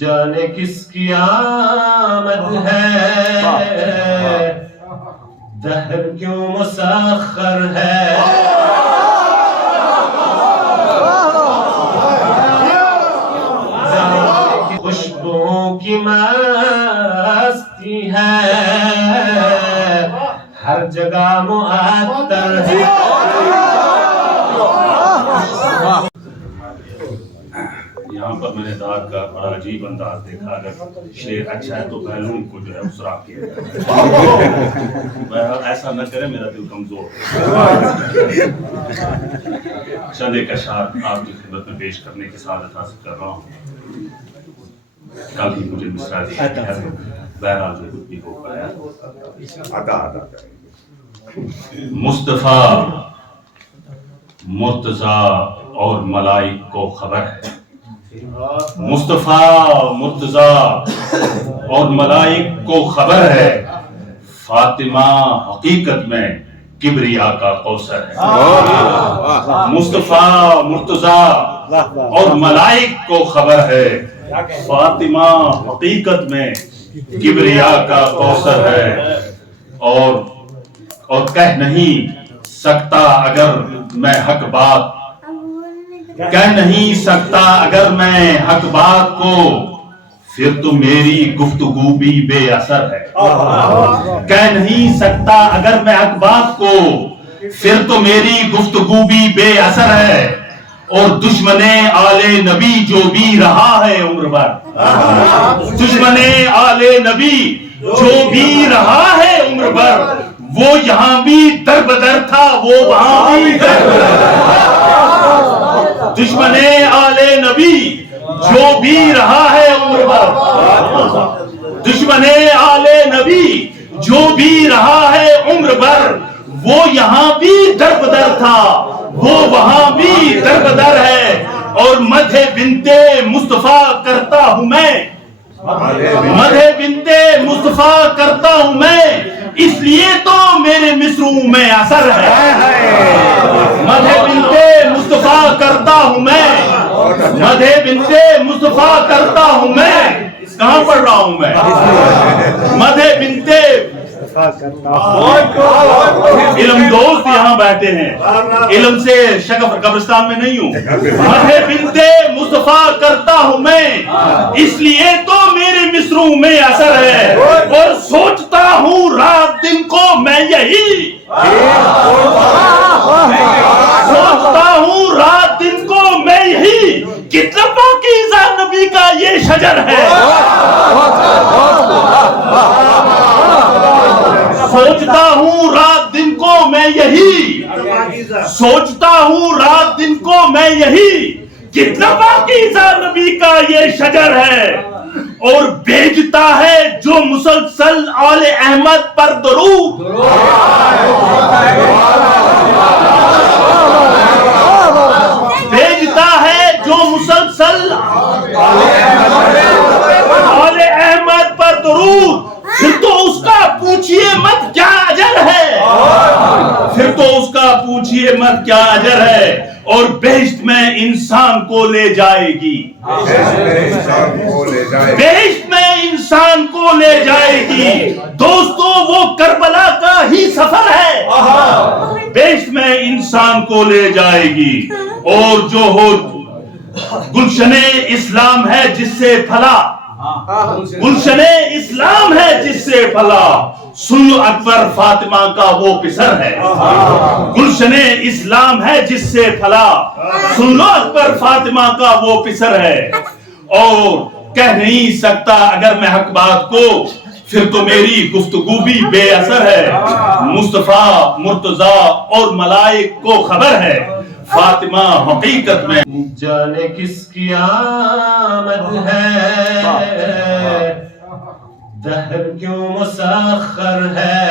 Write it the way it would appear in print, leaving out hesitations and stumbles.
جانے کس کی آمد ہے، دہر کیوں مسخر ہے، خوشبو کی مستی ہے، ہر جگہ معطر ہے۔ یہاں پر میں نے داد کا بڑا عجیب انداز دیکھا، اگر شعر اچھا ہے تو بیلون کو جو ہے اسرا کیا جائے، ایسا نہ کرے، میرا دل کمزور ہے۔ چند ایک اشعار آپ کی خدمت میں پیش کرنے کی سعادت حاصل کر رہا ہوں۔ کل ہی مجھے مصرع دیا ہے، بہرحال جو کچھ بھی ہو پایا مصطفیٰ مرتضیٰ اور ملائک کو خبر ہے، مصطفیٰ مرتضیٰ اور ملائک کو خبر ہے، فاطمہ حقیقت میں کبریا کا کوثر ہے۔ مصطفیٰ مرتضیٰ اور ملائک کو خبر ہے، فاطمہ حقیقت میں کبریا کا کوثر ہے، اور کہہ نہیں سکتا اگر میں حق بات، کہہ نہیں سکتا اگر میں حق بات کو، پھر تو میری گفتگو بھی بے اثر ہے۔ کہہ نہیں سکتا اگر میں حق بات کو، پھر تو میری گفتگو بھی بے اثر ہے، اور دشمن آل نبی جو بھی رہا ہے عمر بھر، دشمن آل نبی جو بھی رہا ہے عمر بھر، وہ یہاں بھی در بدر تھا، وہ وہاں بھی در بدر تھا۔ دشمن آل نبی جو بھی رہا ہے عمر بھر، دشمن آل نبی جو بھی رہا ہے عمر بھر، وہ یہاں بھی در بدر تھا، وہ وہاں بھی در بدر ہے، اور مدح بنت مصطفیٰ کرتا ہوں میں، مدح بنت مصطفیٰ کرتا ہوں میں، اس لیے تو میرے مصروں میں اثر ہے۔ مدح بنت مصطفیٰ کرتا ہوں میں، مدح بنت مصطفیٰ کرتا ہوں میں، کہاں پڑھ رہا ہوں میں؟ مدح بنت علم دوست یہاں بیٹھے ہیں، علم سے شگف قبرستان میں نہیں ہوں۔ مدح بنت مصطفیٰ کرتا ہوں میں، اس لیے تو میرے مصروں میں اثر ہے، اور سوچتا ہوں رات دن کو میں یہی، سوچتا ہوں رات دن کو میں یہی، کتنا پاکیزہ نبی کا یہ شجر ہے۔ سوچتا ہوں رات دن کو میں یہی، سوچتا ہوں رات دن کو میں یہی، کتنا پاکیزہ نبی کا یہ شجر ہے، اور بھیجتا ہے جو مسلسل آل احمد پر درود، بھیجتا ہے جو مسلسل آل احمد پر درود، پھر تو اس کا پوچھئے مت کیا اجر ہے، پھر تو اس کا پوچھئے مت کیا اجر ہے، اور بہشت میں انسان کو لے جائے گی، بہشت میں انسان کو لے جائے گی، دوستو وہ کربلا کا ہی سفر ہے، بہشت میں انسان کو لے جائے گی، اور جو ہو گلشن اسلام ہے جس سے پھلا، گلشن اسلام ہے جس سے پھلا، سن لو اکبر فاطمہ کا وہ پسر ہے، گلشن اسلام ہے جس سے پھلا، سن لو اکبر فاطمہ کا وہ پسر ہے، اور کہہ نہیں سکتا اگر میں حق بات کو، پھر تو میری گفتگو بھی بے اثر ہے، مصطفیٰ مرتضیٰ اور ملائک کو خبر ہے، فاطمہ حقیقت میں جانے کس کی آمد ہے، دہر کیوں مسخر ہے۔